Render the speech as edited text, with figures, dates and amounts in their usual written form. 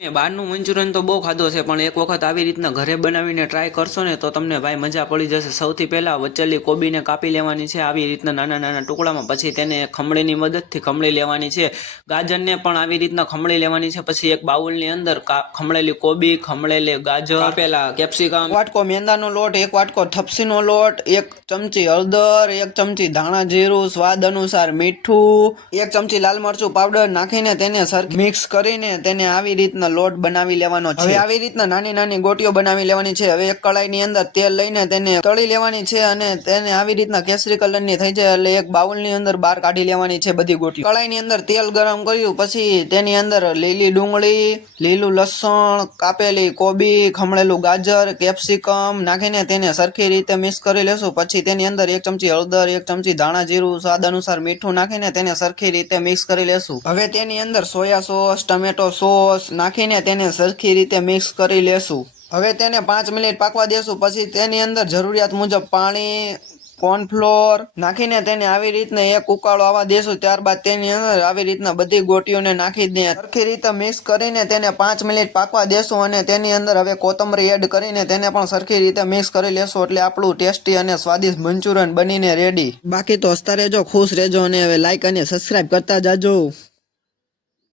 મેં બહારનું મંચુરિયન તો બહુ ખાધો છે, પણ એક વખત આવી રીતના ઘરે બનાવીને ટ્રાય કરશો ને તો તમને ભાઈ મજા પડી જશે. સૌથી પહેલા વચ્ચેલી કોબીને કાપી લેવાની છે આવી રીતના નાના નાના ટુકડામાં. પછી તેને ખમણીની મદદથી ખમણી લેવાની છે. ગાજરને પણ આવી રીતના ખમણી લેવાની છે. પછી એક બાઉલની અંદર ખમણેલી કોબી, ખમણેલી ગાજર, કાપેલા કેપ્સિકમ, વાટકો મેંદાનો લોટ, એક વાટકો થપસીનો લોટ, એક ચમચી હળદર, એક ચમચી ધાણા જીરું, સ્વાદ અનુસાર મીઠું, એક ચમચી લાલ મરચું પાવડર નાખીને તેને સરખી મિક્સ કરીને તેને આવી રીતના લોટ બનાવી લેવાનો છે. હવે આવી રીતના નાની નાની ગોટીઓ બનાવી લેવાની છે. હવે એક કડાઈની અંદર તેલ લઈને તેને તળી લેવાની છે અને તેને આવી રીતના કેસરી કલરની થઈ જાય એટલે એક બાઉલની અંદર બહાર કાઢી લેવાની છે બધી ગોટીઓ. કડાઈની અંદર તેલ ગરમ કર્યું પછી તેની અંદર લીલી ડુંગળી, લીલું લસણ, કાપેલી કોબી, ખમણેલું ગાજર, કેપ્સિકમ નાખીને તેને સરખી રીતે મિક્સ કરી લેશું. પછી તેની અંદર એક ચમચી હળદર, એક ચમચી ધાણા જીરું, સ્વાદ અનુસાર મીઠું નાખીને તેને સરખી રીતે મિક્સ કરી લેશું. હવે તેની અંદર સોયા સોસ, ટમેટો સોસ નાખીને તેને સરખી રીતે મિક્સ કરી લેશું. હવે તેને 5 મિનિટ પાકવા દેશું. પછી તેની અંદર જરૂરિયાત મુજબ પાણી, કોર્નફ્લોર નાખીને તેને આવી રીતના એક ઉકાળો આવવા દેશું. ત્યારબાદ તેની અંદર આવી રીતના બધી ગોટીઓને નાખી દે સરખી રીતે મિક્સ કરીને તેને 5 મિનિટ પાકવા દેશું અને તેની અંદર હવે કોથમરી એડ કરીને તેને પણ સરખી રીતે મિક્સ કરી લેશું. એટલે આપણું ટેસ્ટી અને સ્વાદિષ્ટ મંચુરિયન બનીને રેડી. બાકી તો હસતા રહેજો, ખુશ રહેજો અને હવે લાઈક અને સબસ્ક્રાઇબ કરતા જાજો.